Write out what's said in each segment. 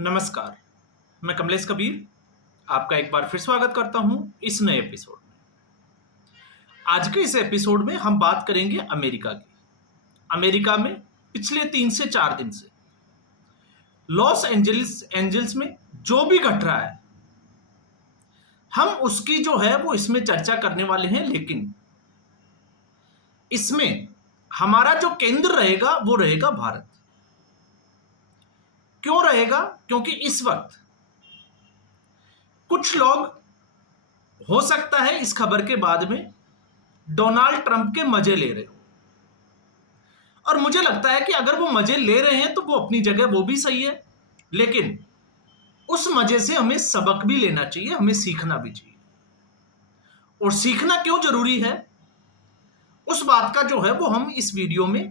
नमस्कार, मैं कमलेश कबीर आपका एक बार फिर स्वागत करता हूं इस नए एपिसोड में। आज के इस एपिसोड में हम बात करेंगे अमेरिका की। अमेरिका में पिछले 3 से 4 दिन से लॉस एंजल्स में जो भी घट रहा है, हम उसकी जो है वो इसमें चर्चा करने वाले हैं। लेकिन इसमें हमारा जो केंद्र रहेगा वो रहेगा भारत। क्यों रहेगा? क्योंकि इस वक्त कुछ लोग हो सकता है इस खबर के बाद में डोनाल्ड ट्रंप के मजे ले रहे हो, और मुझे लगता है कि अगर वो मजे ले रहे हैं तो वो अपनी जगह वो भी सही है, लेकिन उस मजे से हमें सबक भी लेना चाहिए, हमें सीखना भी चाहिए। और सीखना क्यों जरूरी है, उस बात का जो है वो हम इस वीडियो में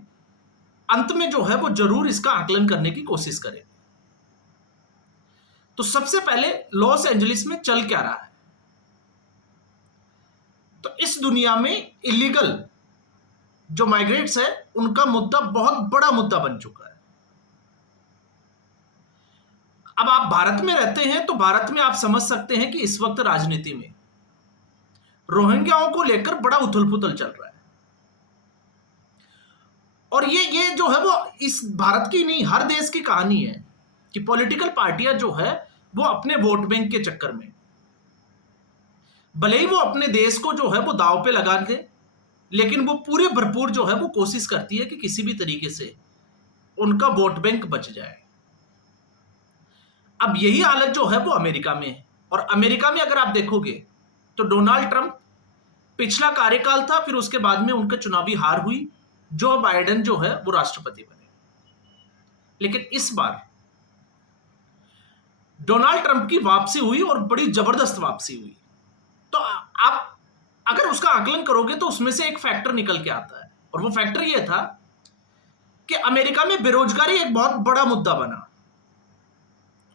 अंत में जो है वो जरूर इसका आकलन करने की कोशिश करें। तो सबसे पहले लॉस एंजलिस में चल क्या रहा है? तो इस दुनिया में इलीगल जो माइग्रेंट्स है उनका मुद्दा बहुत बड़ा मुद्दा बन चुका है। अब आप भारत में रहते हैं तो भारत में आप समझ सकते हैं कि इस वक्त राजनीति में रोहिंग्याओं को लेकर बड़ा उथल पुथल चल रहा है। और ये जो है वो इस भारत की नहीं, हर देश की कहानी है कि पॉलिटिकल पार्टियां जो है वो अपने वोट बैंक के चक्कर में भले ही वो अपने देश को जो है वो दांव पे लगा दे, लेकिन वो पूरे भरपूर जो है वो कोशिश करती है कि किसी भी तरीके से उनका वोट बैंक बच जाए। अब यही हालत जो है वो अमेरिका में है। और अमेरिका में अगर आप देखोगे तो डोनाल्ड ट्रंप पिछला कार्यकाल था, फिर उसके बाद में उनका चुनावी हार हुई, जो बाइडेन जो है वो राष्ट्रपति बने। लेकिन इस बार डोनाल्ड ट्रंप की वापसी हुई और बड़ी जबरदस्त वापसी हुई। तो आप अगर उसका आकलन करोगे तो उसमें से एक फैक्टर निकल के आता है, और वो फैक्टर ये था कि अमेरिका में बेरोजगारी एक बहुत बड़ा मुद्दा बना।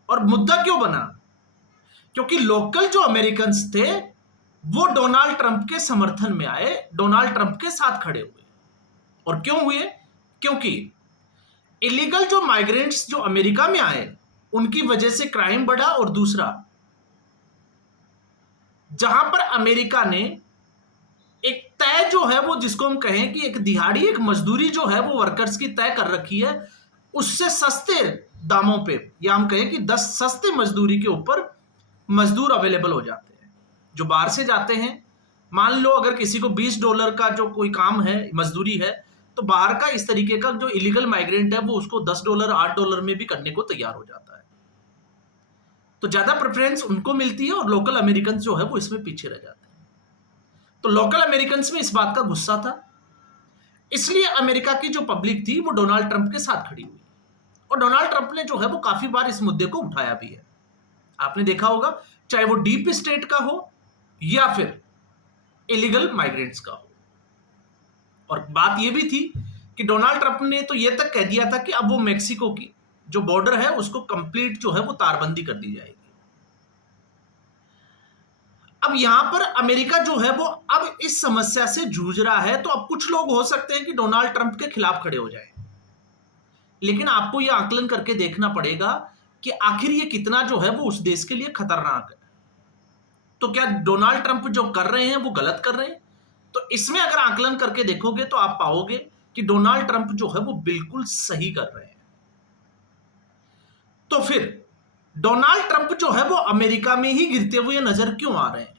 और मुद्दा क्यों बना? क्योंकि लोकल जो अमेरिकन्स थे वो डोनाल्ड ट्रंप के समर्थन में आए, डोनाल्ड ट्रंप के साथ खड़े हुए। और क्यों हुए? क्योंकि इलीगल जो माइग्रेंट्स जो अमेरिका में आए उनकी वजह से क्राइम बढ़ा, और दूसरा, जहां पर अमेरिका ने एक तय जो है वो जिसको हम कहें कि एक दिहाड़ी, एक मजदूरी जो है वो वर्कर्स की तय कर रखी है, उससे सस्ते दामों पे, या हम कहें कि 10 सस्ते मजदूरी के ऊपर मजदूर अवेलेबल हो जाते हैं जो बाहर से जाते हैं। मान लो अगर किसी को $20 का जो कोई काम है, मजदूरी है, तो बाहर का इस तरीके का जो इलीगल माइग्रेंट है वो उसको $10 $8 में भी करने को तैयार हो जाता है। तो ज्यादा प्रेफरेंस उनको मिलती है और लोकल अमेरिकन जो है वो इसमें पीछे रह जाते हैं। तो लोकल अमेरिकन में इस बात का गुस्सा था, इसलिए अमेरिका की जो पब्लिक थी वो डोनाल्ड ट्रंप के साथ खड़ी हुई। और डोनाल्ड ट्रंप ने जो है वो काफी बार इस मुद्दे को उठाया भी है। आपने देखा होगा, चाहे वो डीप स्टेट का हो या फिर इलीगल माइग्रेंट्स का हो। और बात ये भी थी कि डोनाल्ड ट्रंप ने तो ये तक कह दिया था कि अब वो मेक्सिको की जो बॉर्डर है उसको कंप्लीट जो है वो तारबंदी कर दी जाएगी। अब यहां पर अमेरिका जो है वो अब इस समस्या से जूझ रहा है। तो अब कुछ लोग हो सकते हैं कि डोनाल्ड ट्रंप के खिलाफ खड़े हो जाएं, लेकिन आपको यह आकलन करके देखना पड़ेगा कि आखिर ये कितना जो है वो उस देश के लिए खतरनाक है। तो क्या डोनाल्ड ट्रंप जो कर रहे हैं वो गलत कर रहे हैं? तो इसमें अगर आकलन करके देखोगे तो आप पाओगे कि डोनाल्ड ट्रंप जो है वो बिल्कुल सही कर रहे हैं। तो फिर डोनाल्ड ट्रंप जो है वो अमेरिका में ही गिरते हुए नजर क्यों आ रहे हैं?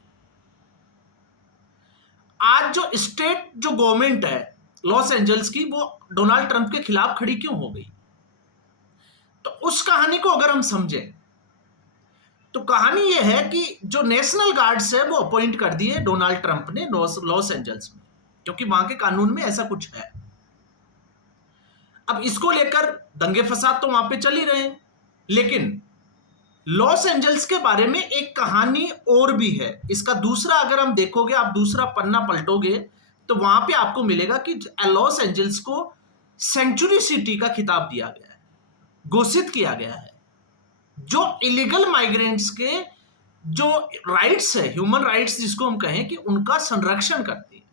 आज जो स्टेट जो गवर्नमेंट है लॉस एंजल्स की, वो डोनाल्ड ट्रंप के खिलाफ खड़ी क्यों हो गई? तो उस कहानी को अगर हम समझें तो कहानी यह है कि जो नेशनल गार्ड्स है वो अपॉइंट कर दिए डोनाल्ड ट्रंप ने लॉस एंजल्स में, क्योंकि वहां के कानून में ऐसा कुछ है। अब इसको लेकर दंगे फसाद तो वहां पे चल ही रहे हैं, लेकिन लॉस एंजल्स के बारे में एक कहानी और भी है। इसका दूसरा अगर हम देखोगे, आप दूसरा पन्ना पलटोगे तो वहां पे आपको मिलेगा कि लॉस एंजल्स को सेंचुरी सिटी का खिताब दिया गया है, घोषित किया गया है। जो इलीगल माइग्रेंट्स के जो राइट्स है, ह्यूमन राइट्स जिसको हम कहें, कि उनका संरक्षण करती है।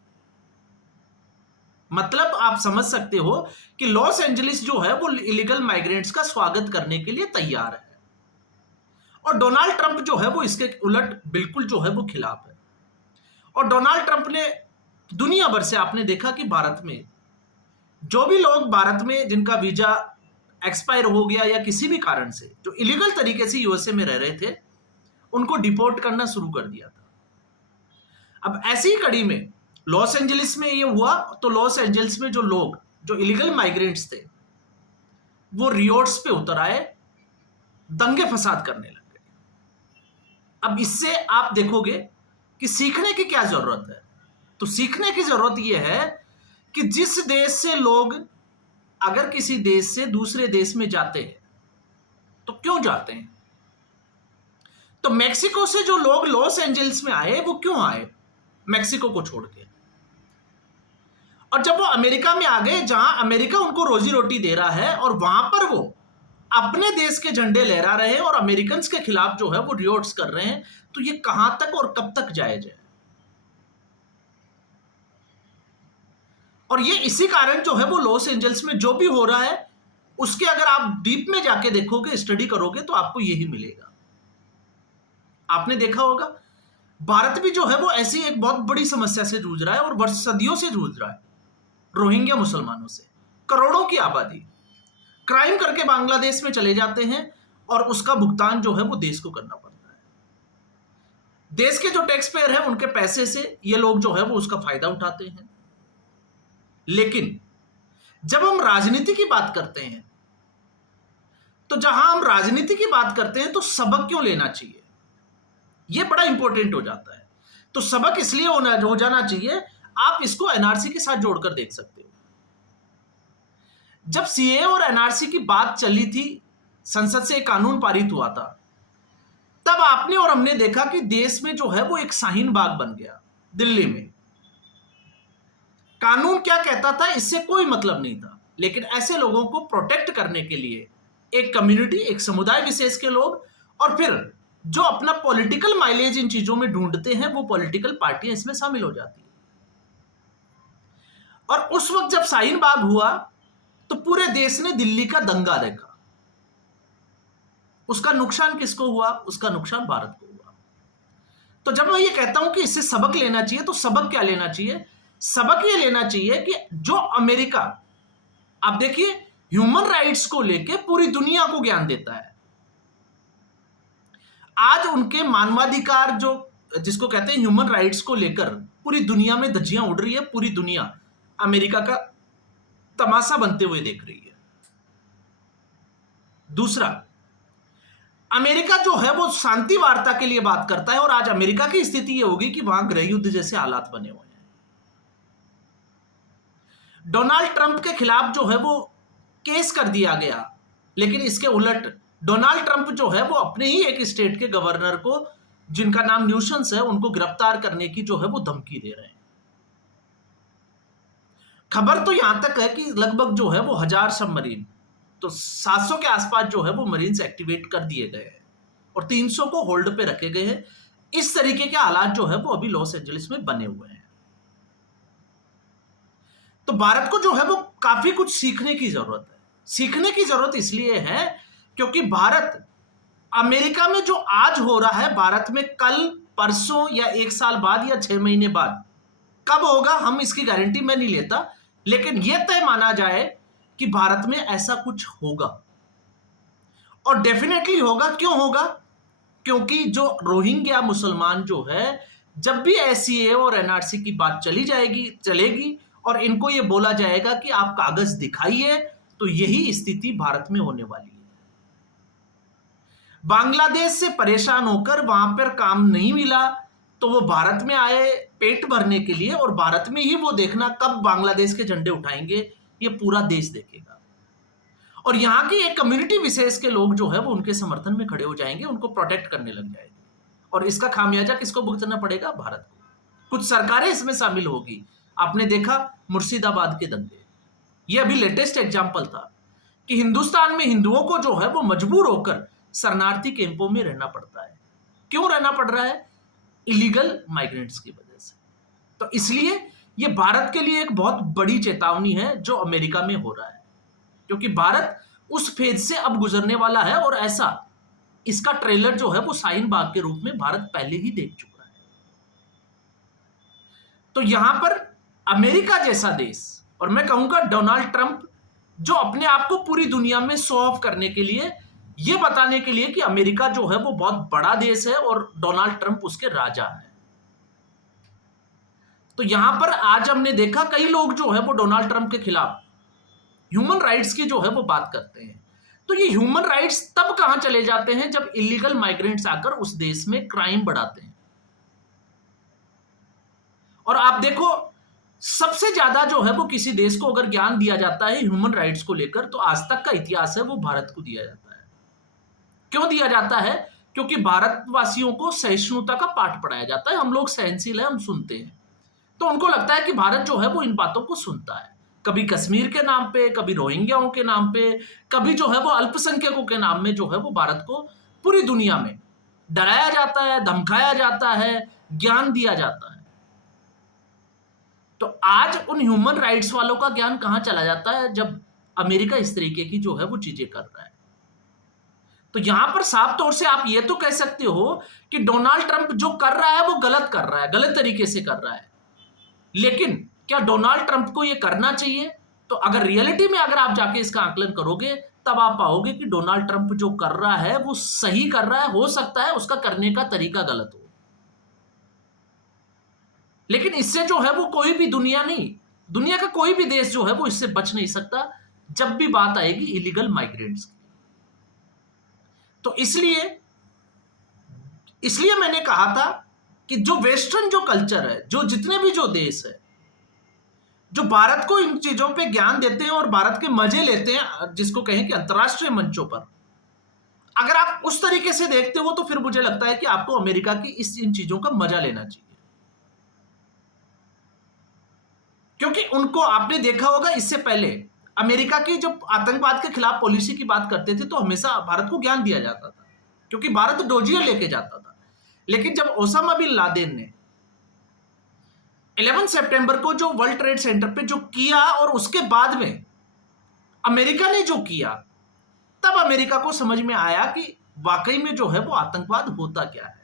मतलब आप समझ सकते हो कि लॉस एंजलिस जो है वो इलीगल माइग्रेंट्स का स्वागत करने के लिए तैयार है। और डोनाल्ड ट्रंप जो है वो इसके उलट बिल्कुल जो है वो खिलाफ है। और डोनाल्ड ट्रंप ने दुनिया भर से आपने देखा कि भारत में जो भी लोग भारत में जिनका वीजा एक्सपायर हो गया या किसी भी कारण से जो इलीगल तरीके से यूएसए में रह रहे थे, उनको डिपोर्ट करना शुरू कर दिया था। अब ऐसी ही कड़ी में लॉस एंजलिस में ये हुआ, तो लॉस एंजलिस में जो लोग जो इलीगल माइग्रेंट्स थे वो रियोट्स पे उतर आए, दंगे फसाद करने लगे। अब इससे आप देखोगे कि सीखने की क्या जरूरत है। तो सीखने की जरूरत यह है कि जिस देश से लोग अगर किसी देश से दूसरे देश में जाते हैं तो क्यों जाते हैं। तो मैक्सिको से जो लोग लॉस एंजल्स में आए वो क्यों आए मैक्सिको को छोड़ के, और जब वो अमेरिका में आ गए जहां अमेरिका उनको रोजी रोटी दे रहा है और वहां पर वो अपने देश के झंडे लहरा रहे हैं और अमेरिकन के खिलाफ जो है वो रियोट्स कर रहे हैं, तो ये कहां तक और कब तक जायज है। और ये इसी कारण जो है वो लॉस एंजल्स में जो भी हो रहा है उसके अगर आप डीप में जाके देखोगे, स्टडी करोगे, तो आपको यही मिलेगा। आपने देखा होगा भारत भी जो है वो ऐसी एक बहुत बड़ी समस्या से जूझ रहा है और वर्ष सदियों से जूझ रहा है, रोहिंग्या मुसलमानों से। करोड़ों की आबादी क्राइम करके बांग्लादेश में चले जाते हैं और उसका भुगतान जो है वो देश को करना पड़ता है। देश के जो टैक्स पेयर है उनके पैसे से ये लोग जो है वो उसका फायदा उठाते हैं। लेकिन जब हम राजनीति की बात करते हैं, तो जहां हम राजनीति की बात करते हैं तो सबक क्यों लेना चाहिए, यह बड़ा इंपॉर्टेंट हो जाता है। तो सबक इसलिए हो जाना चाहिए, आप इसको एनआरसी के साथ जोड़कर देख सकते हो। जब सीए और एनआरसी की बात चली थी, संसद से एक कानून पारित हुआ था, तब आपने और हमने देखा कि देश में जो है वो एक शाहीन बाग बन गया। दिल्ली में कानून क्या कहता था इससे कोई मतलब नहीं था, लेकिन ऐसे लोगों को प्रोटेक्ट करने के लिए एक कम्युनिटी, एक समुदाय विशेष के लोग, और फिर जो अपना पॉलिटिकल माइलेज इन चीजों में ढूंढते हैं वो पॉलिटिकल पार्टियां इसमें शामिल हो जाती है। और उस वक्त जब शाहीन बाग हुआ तो पूरे देश ने दिल्ली का दंगा देखा। उसका नुकसान किसको हुआ, उसका नुकसान भारत को हुआ। तो जब मैं ये कहता हूं कि इससे सबक लेना चाहिए, तो सबक क्या लेना चाहिए, सबक ये लेना चाहिए कि जो अमेरिका, आप देखिए, ह्यूमन राइट्स को लेके पूरी दुनिया को ज्ञान देता है। आज उनके मानवाधिकार जो जिसको कहते हैं ह्यूमन राइट्स को लेकर पूरी दुनिया में धज्जियां उड़ रही है। पूरी दुनिया अमेरिका का तमाशा बनते हुए देख रही है। दूसरा, अमेरिका जो है वो शांति वार्ता के लिए बात करता है, और आज अमेरिका की स्थिति ये होगी कि वहां गृह युद्ध जैसे हालात बने हुए हैं। डोनाल्ड ट्रंप के खिलाफ जो है वो केस कर दिया गया, लेकिन इसके उलट डोनाल्ड ट्रंप जो है वो अपने ही एक स्टेट के गवर्नर को, जिनका नाम न्यूशंस है, उनको गिरफ्तार करने की जो है वो धमकी दे रहे हैं। खबर तो यहां तक है कि लगभग जो है वो 1000 सबमरीन, तो 700 के आसपास जो है वो मरीन्स एक्टिवेट कर दिए गए हैं और 300 को होल्ड पे रखे गए हैं। इस तरीके के हालात जो है वो अभी लॉस एंजलिस में बने हुए हैं। तो भारत को जो है वो काफी कुछ सीखने की जरूरत है। सीखने की जरूरत इसलिए है क्योंकि भारत अमेरिका में जो आज हो रहा है, भारत में कल, परसों या 1 साल बाद या 6 महीने बाद कब होगा हम इसकी गारंटी मैं नहीं लेता, लेकिन यह तय माना जाए कि भारत में ऐसा कुछ होगा, और डेफिनेटली होगा। क्यों होगा, क्योंकि जो रोहिंग्या मुसलमान जो है, जब भी एससीए और एनआरसी की बात चलेगी और इनको यह बोला जाएगा कि आप कागज दिखाइए, तो यही स्थिति भारत में होने वाली है। बांग्लादेश से परेशान होकर वहां पर काम नहीं मिला तो वो भारत में आए पेट भरने के लिए, और भारत में ही वो देखना कब बांग्लादेश के झंडे उठाएंगे, ये पूरा देश देखेगा। और यहाँ की एक कम्युनिटी विशेष के लोग जो है वो उनके समर्थन में खड़े हो जाएंगे, उनको प्रोटेक्ट करने लग जाएंगे, और इसका खामियाजा किसको भुगतना पड़ेगा, भारत को। कुछ सरकारें इसमें शामिल होगी। आपने देखा मुर्शिदाबाद के दंगे, ये अभी लेटेस्ट एग्जाम्पल था कि हिंदुस्तान में हिंदुओं को जो है वो मजबूर होकर शरणार्थी कैंपों में रहना पड़ता है। क्यों रहना पड़ रहा है, इलीगल माइग्रेंट्स की वजह से। तो इसलिए ये भारत के लिए एक बहुत बड़ी चेतावनी है जो अमेरिका में हो रहा है, क्योंकि भारत उस फेज से अब गुजरने वाला है, और ऐसा इसका ट्रेलर जो है वो शाहीन बाग के रूप में भारत पहले ही देख चुका है। तो यहां पर अमेरिका जैसा देश, और मैं कहूंगा डोनाल्ड ट्रंप, जो अपने आप को पूरी दुनिया में शो ऑफ करने के लिए, यह बताने के लिए कि अमेरिका जो है वो बहुत बड़ा देश है और डोनाल्ड ट्रंप उसके राजा है। तो यहां पर आज हमने देखा कई लोग जो है वो डोनाल्ड ट्रंप के खिलाफ ह्यूमन राइट्स की जो है वो बात करते हैं। तो ये ह्यूमन राइट्स तब कहां चले जाते हैं जब इलीगल माइग्रेंट्स आकर उस देश में क्राइम बढ़ाते हैं। और आप देखो, सबसे ज्यादा जो है वो किसी देश को अगर ज्ञान दिया जाता है ह्यूमन राइट्स को लेकर, तो आज तक का इतिहास है वो भारत को दिया जाता है। क्यों दिया जाता है? क्योंकि भारतवासियों को सहिष्णुता का पाठ पढ़ाया जाता है। हम लोग सहनशील है, हम सुनते हैं। तो उनको लगता है कि भारत जो है वो इन बातों को सुनता है। कभी कश्मीर के नाम पे, कभी रोहिंग्याओं के नाम पे, कभी जो है वो अल्पसंख्यकों के नाम में जो है वो भारत को पूरी दुनिया में डराया जाता है, धमकाया जाता है, ज्ञान दिया जाता है। तो आज उन ह्यूमन राइट्स वालों का ज्ञान कहां चला जाता है जब अमेरिका इस तरीके की जो है वो चीजें कर रहा है। तो यहां पर साफ तौर से आप ये तो कह सकते हो कि डोनाल्ड ट्रंप जो कर रहा है वो गलत कर रहा है, गलत तरीके से कर रहा है। लेकिन क्या डोनाल्ड ट्रंप को ये करना चाहिए? तो अगर रियलिटी में अगर आप जाके इसका आकलन करोगे, तब आप पाओगे कि डोनाल्ड ट्रंप जो कर रहा है वो सही कर रहा है। हो सकता है उसका करने का तरीका गलत हो, लेकिन इससे जो है वो कोई भी दुनिया का कोई भी देश जो है वो इससे बच नहीं सकता जब भी बात आएगी इलीगल माइग्रेंट्स की। तो इसलिए मैंने कहा था कि जो वेस्टर्न जो कल्चर है, जो जितने भी जो देश है जो भारत को इन चीजों पे ज्ञान देते हैं और भारत के मजे लेते हैं, जिसको कहें कि अंतर्राष्ट्रीय मंचों पर, अगर आप उस तरीके से देखते हो तो फिर मुझे लगता है कि आपको अमेरिका की इन चीजों का मजा लेना चाहिए। क्योंकि उनको आपने देखा होगा, इससे पहले अमेरिका की जब आतंकवाद के खिलाफ पॉलिसी की बात करते थे तो हमेशा भारत को ज्ञान दिया जाता था, क्योंकि भारत डोजियर लेके जाता था। लेकिन जब ओसामा बिन लादेन ने 11 सितंबर को जो वर्ल्ड ट्रेड सेंटर पे जो किया और उसके बाद में अमेरिका ने जो किया, तब अमेरिका को समझ में आया कि वाकई में जो है वो आतंकवाद होता क्या है।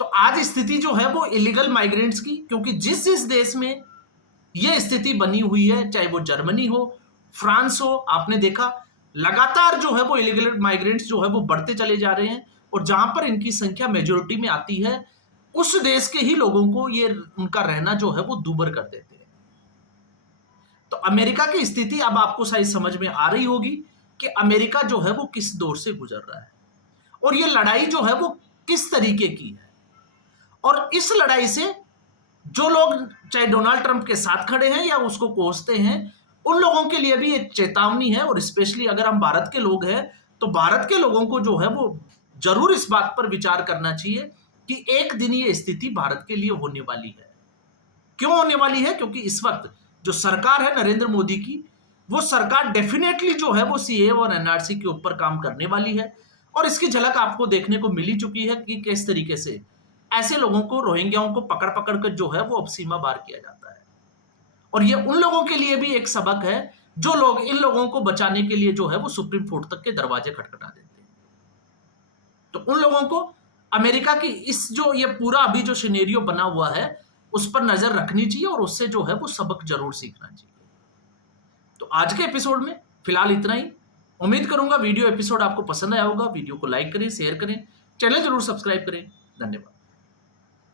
तो आज स्थिति जो है वो इलीगल माइग्रेंट्स की, क्योंकि जिस जिस देश में यह स्थिति बनी हुई है, चाहे वो जर्मनी हो, फ्रांस हो, आपने देखा लगातार जो है वो इलीगल माइग्रेंट्स जो है वो बढ़ते चले जा रहे हैं। और जहां पर इनकी संख्या मेजोरिटी में आती है, उस देश के ही लोगों को ये उनका रहना जो है वो दूभर कर देते हैं। तो अमेरिका की स्थिति अब आपको शायद समझ में आ रही होगी कि अमेरिका जो है वो किस दौर से गुजर रहा है और ये लड़ाई जो है वो किस तरीके की है। और इस लड़ाई से जो लोग चाहे डोनाल्ड ट्रंप के साथ खड़े हैं या उसको कोसते हैं, उन लोगों के लिए भी एक चेतावनी है। और स्पेशली अगर हम भारत के लोग हैं तो भारत के लोगों को जो है वो जरूर इस बात पर विचार करना चाहिए कि एक दिन ये स्थिति भारत के लिए होने वाली है। क्यों होने वाली है? क्योंकि इस वक्त जो सरकार है नरेंद्र मोदी की, वो सरकार डेफिनेटली जो है वो सीएए और एनआरसी के ऊपर काम करने वाली है। और इसकी झलक आपको देखने को मिली चुकी है कि किस तरीके से ऐसे लोगों को, रोहिंग्याओं को पकड़ पकड़ कर जो है वो अब सीमा पार किया जाता है। और ये उन लोगों के लिए भी एक सबक है जो लोग इन लोगों को बचाने के लिए जो है वो सुप्रीम कोर्ट तक के दरवाजे खटखटा देते हैं। तो उन लोगों को अमेरिका की इस जो ये पूरा अभी जो सिनेरियो बना हुआ है उस पर नजर रखनी चाहिए और उससे जो है वो सबक जरूर सीखना चाहिए। तो आज के एपिसोड में फिलहाल इतना ही। उम्मीद करूंगा वीडियो एपिसोड आपको पसंद आया होगा। वीडियो को लाइक करें, शेयर करें, चैनल जरूर सब्सक्राइब करें। धन्यवाद।